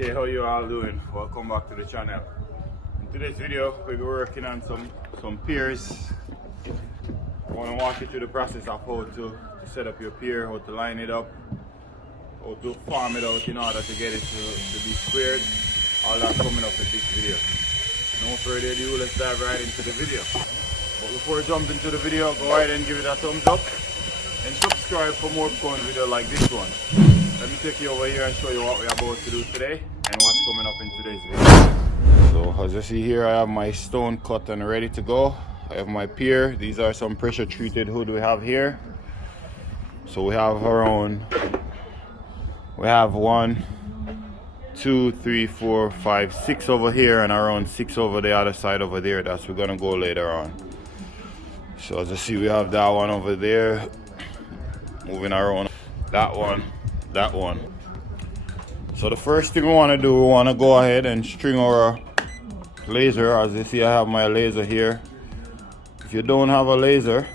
Okay, how you all doing? Welcome back to the channel. In today's video, we'll be working on some piers. I want to walk you through the process of how to set up your pier, how to line it up, how to farm it out in order to get it to be squared. All that coming up in this video. No further ado, let's dive right into the video. But before we jump into the video, go ahead and give it a thumbs up and subscribe for more fun videos like this one. Let me take you over here and show you what we're about to do today and what's coming up in today's video. So as you see here, I have my stone cut and ready to go. I have my pier. These are some pressure treated wood we have here. So we have around, we have 1, 2, 3, 4, 5, 6 over here and around 6 over the other side over there. That's we're gonna go later on. So as you see, we have that one over there, moving around, that one. So the first thing we want to do, we want to go ahead and string our laser. As you see, I have my laser here. If you don't have a laser,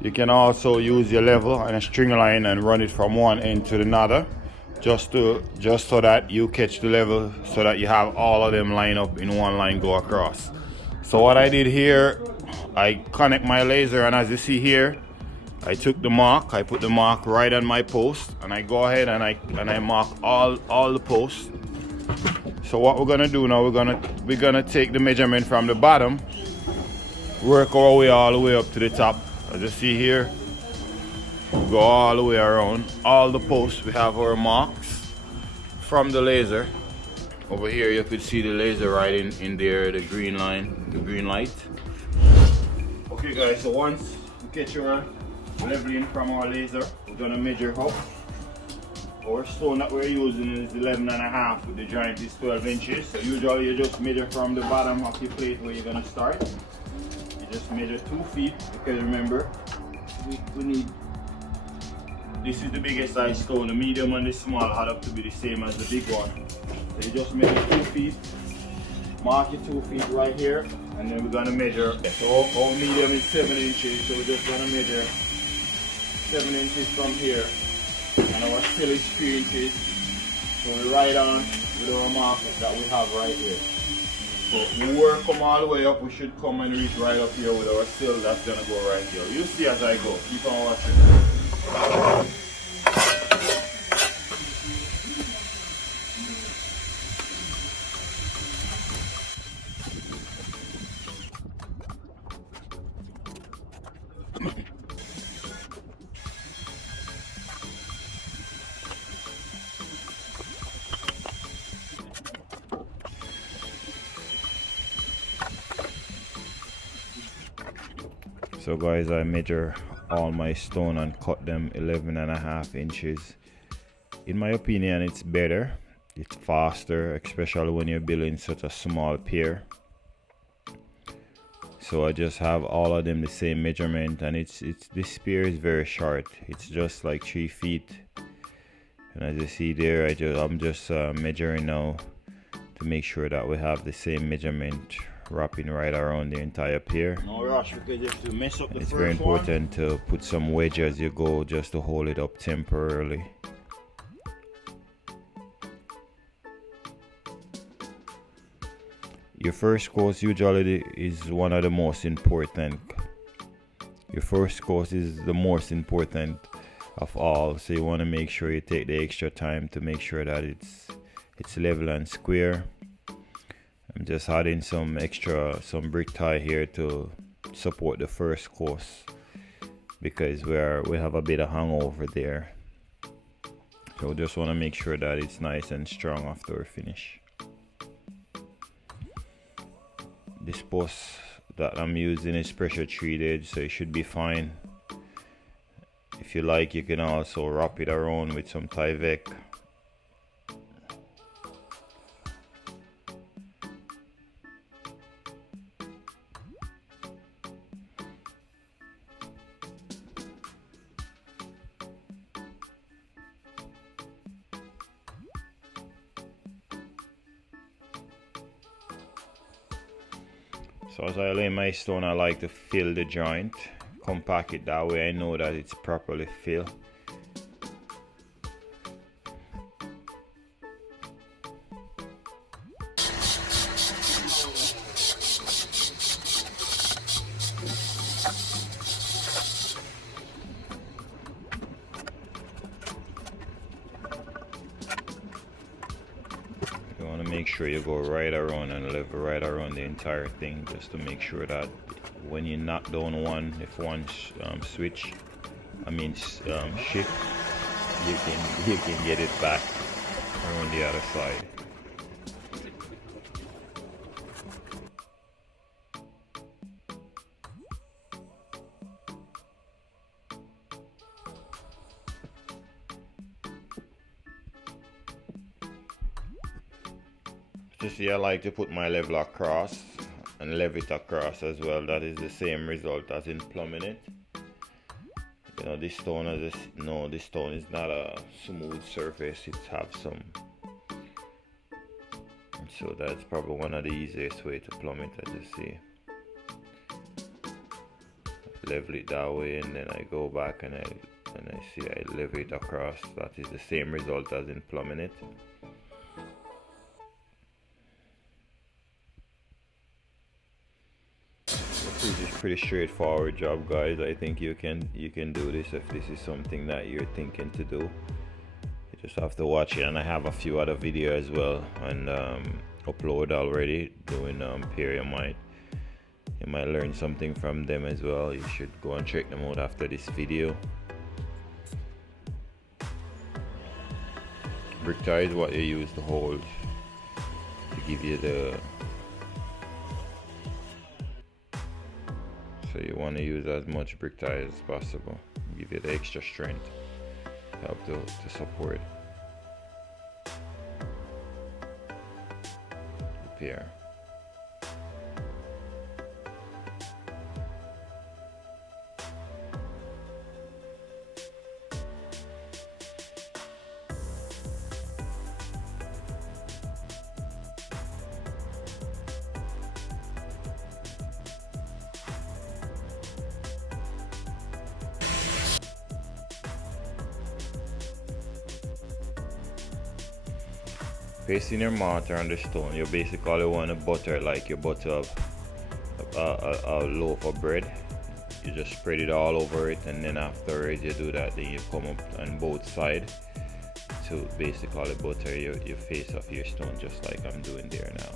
you can also use your level and a string line and run it from one end to another, just so that you catch the level, so that you have all of them line up in one line go across. So what I did here, I connect my laser, and as you see here, I took the mark, I put the mark right on my post, and I go ahead and I mark all the posts. So what we're gonna do now, we're gonna take the measurement from the bottom, work our way all the way up to the top. As you see here, go all the way around all the posts. We have our marks from the laser. Over here you could see the laser right in there, the green line, the green light. Okay guys, so once we catch our leveling from our laser, we're gonna measure up. Our stone that we're using is 11.5 with the joint is 12 inches. So usually you just measure from the bottom of the plate where you're gonna start. You just measure 2 feet, because remember, we need, this is the biggest size stone. The medium and the small add up to be the same as the big one. So you just measure 2 feet, mark your 2 feet right here, and then we're gonna measure. So our medium is 7 inches, so we're just gonna measure 7 inches from here, and our sill is 3 inches. So we ride on with our markers that we have right here. So we work come all the way up, we should come and reach right up here with our sill. That's gonna go right here. You'll see as I go. Keep on watching. So guys, I measure all my stone and cut them 11.5 inches. In my opinion, it's better, it's faster, especially when you're building such a small pier. So I just have all of them the same measurement, and this pier is very short. It's just like 3 feet. And as you see there, I'm just measuring now to make sure that we have the same measurement, wrapping right around the entire pier. No rush, because if you mess up the first one, it's very important to put some wedge as you go, just to hold it up temporarily. Your first course usually is one of the most important. Your first course is the most important of all, so you want to make sure you take the extra time to make sure that it's level and square. I'm just adding some brick tie here to support the first course, because we have a bit of hangover there. So we just want to make sure that it's nice and strong after we finish. This post that I'm using is pressure treated, so it should be fine. If you like, you can also wrap it around with some Tyvek. So as I lay my stone, I like to fill the joint, compact it, that way I know that it's properly filled. sure you go right around and level right around the entire thing, just to make sure that when you knock down one, if one switch, shift, you can get it back around the other side. To see, I like to put my level across and level it across as well. That is the same result as in plumbing it. You know, this stone this stone is not a smooth surface. It has some, so that's probably one of the easiest way to plumb it. I just see, level it that way, and then I go back and I see I level it across. That is the same result as in plumbing it. Pretty straightforward job, guys. I think you can do this if this is something that you're thinking to do. You just have to watch it, and I have a few other videos as well and upload already doing Pier. You might learn something from them as well. You should go and check them out after this video. Brick tie is what you use to hold, to give you the, so you want to use as much brick tie as possible, give you the extra strength, help to support the pier. Placing your mortar on the stone, you basically want to butter it like you butter a loaf of bread. You just spread it all over it, and then afterwards you do that, then you come up on both sides to basically butter your face of your stone, just like I'm doing there now.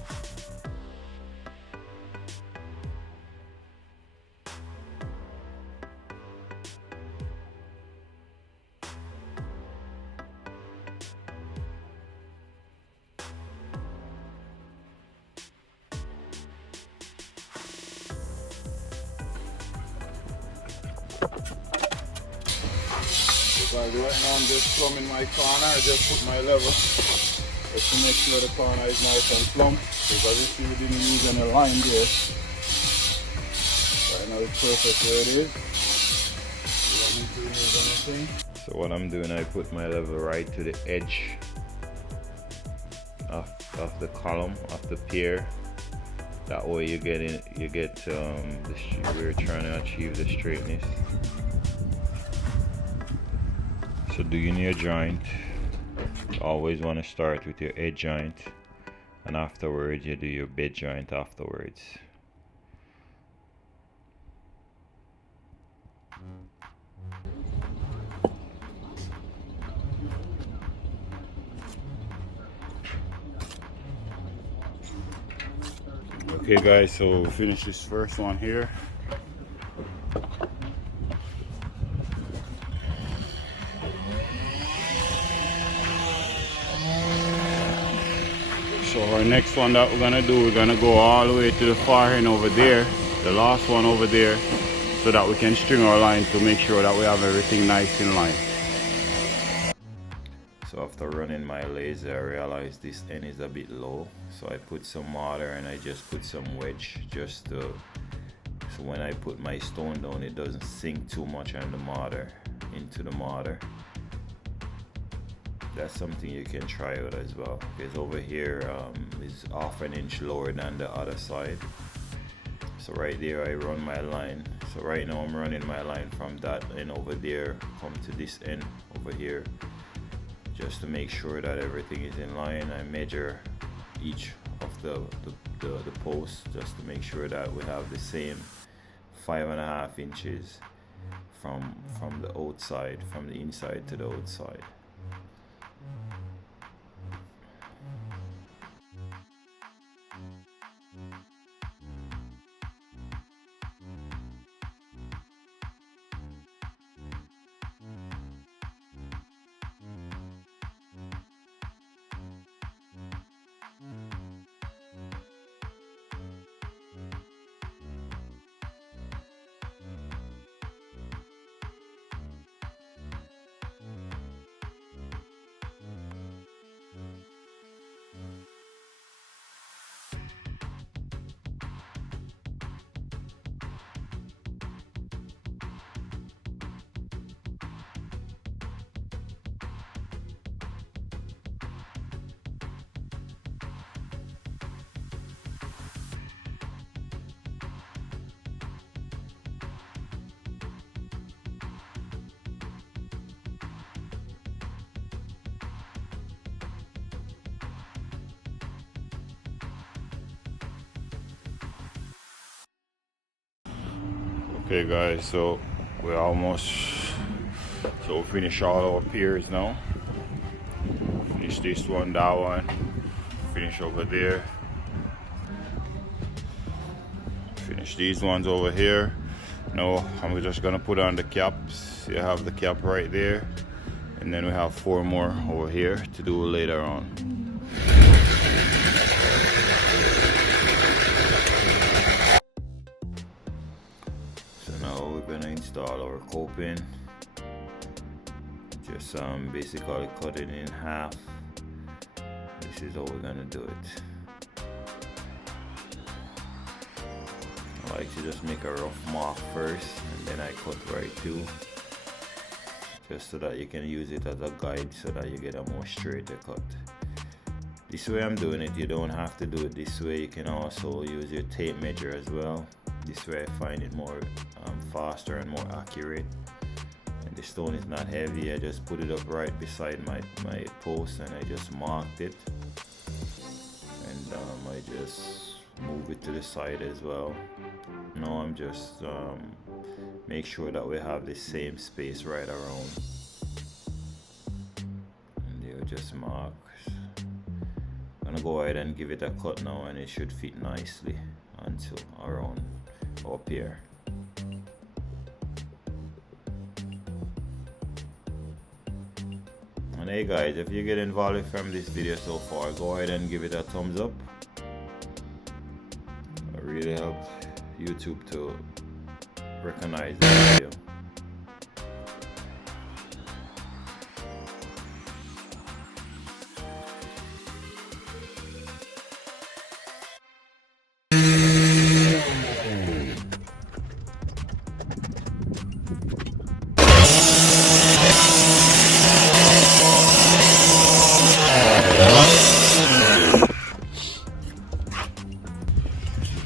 Right now I'm just plumbing my corner. I just put my level just to make sure the corner is nice and plumb, because obviously we didn't use any line there. Right now it's perfect where it is. We don't need to remove anything. So what I'm doing, I put my level right to the edge of the column of the pier. That way we're trying to achieve the straightness. So doing your joint, you always want to start with your edge joint, and afterwards you do your bed joint afterwards. Okay guys, so we finished this first one here. So our next one that we're gonna do, we're gonna go all the way to the far end over there, the last one over there, so that we can string our line to make sure that we have everything nice in line. So after running my laser, I realized this end is a bit low, so I put some water and I just put some wedge, just so when I put my stone down, it doesn't sink too much on the mortar, into the mortar. That's something you can try out as well, because over here is half an inch lower than the other side. So right there I run my line. So right now I'm running my line from that end over there, come to this end over here, just to make sure that everything is in line. I measure each of the posts, just to make sure that we have the same 5.5 inches from the outside, from the inside to the outside. Okay guys, so we're almost, so we finish all our piers now. Finish this one, that one, finish over there, finish these ones over here. Now I'm just gonna put on the caps. You have the cap right there, and then we have 4 more over here to do later on. So now we're gonna install our coping. Just basically cut it in half. This is how we're gonna do it. I like to just make a rough mark first, and then I cut right through, just so that you can use it as a guide so that you get a more straighter cut. This way I'm doing it, you don't have to do it this way. You can also use your tape measure as well. This way I find it more faster and more accurate. And the stone is not heavy. I just put it up right beside my post, and I just marked it. And I just move it to the side as well. Now I'm just make sure that we have the same space right around. And you just mark. I'm gonna go ahead and give it a cut now, and it should fit nicely until around up here. And hey guys, if you get involved from this video so far, go ahead and give it a thumbs up. It really helps YouTube to recognize the video.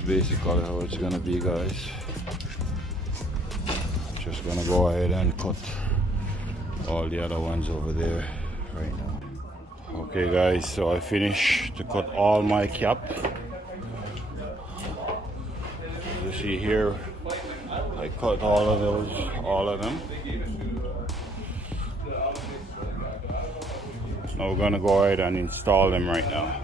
Basically how it's gonna be, guys. Just gonna go ahead and cut all the other ones over there right now. Okay guys, so I finished to cut all my cap. You see here, I cut all of them. Now we're gonna go ahead and install them right now.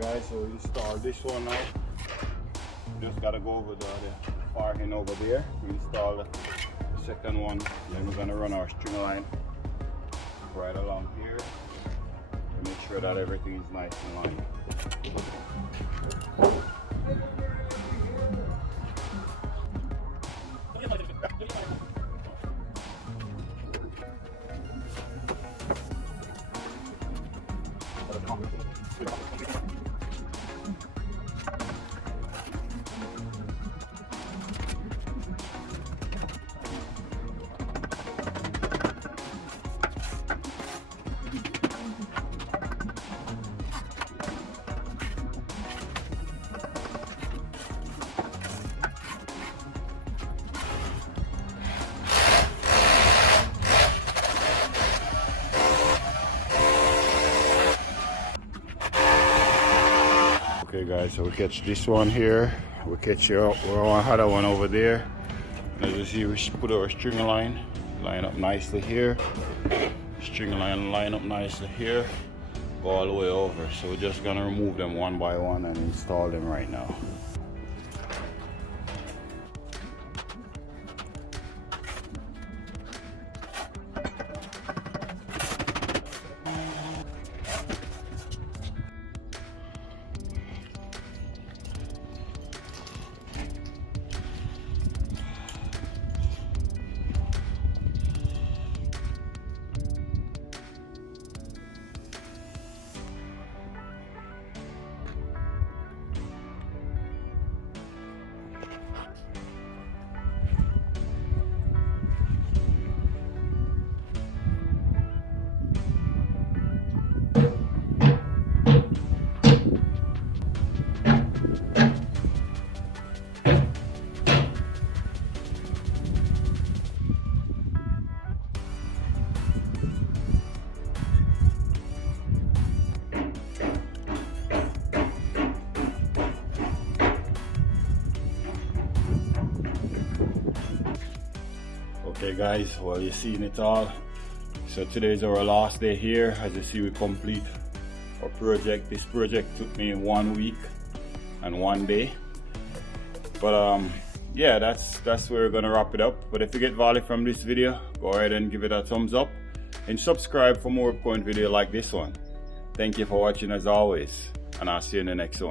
Guys, so we install this one now. Just gotta go over the far end over there. We install the second one. Then we're gonna run our string line right along here to make sure that everything is nice in line. Okay guys, so we catch this one here, we catch our other one over there. And as you see, we put our string line up nicely here. String line up nicely here, go all the way over. So we're just gonna remove them one by one and install them right now. Okay guys, well, you've seen it all. So today is our last day here. As you see, we complete our project. This project took me 1 week and 1 day. But yeah, that's where we're gonna wrap it up. But if you get value from this video, go ahead and give it a thumbs up and subscribe for more upcoming video like this one. Thank you for watching as always, and I'll see you in the next one.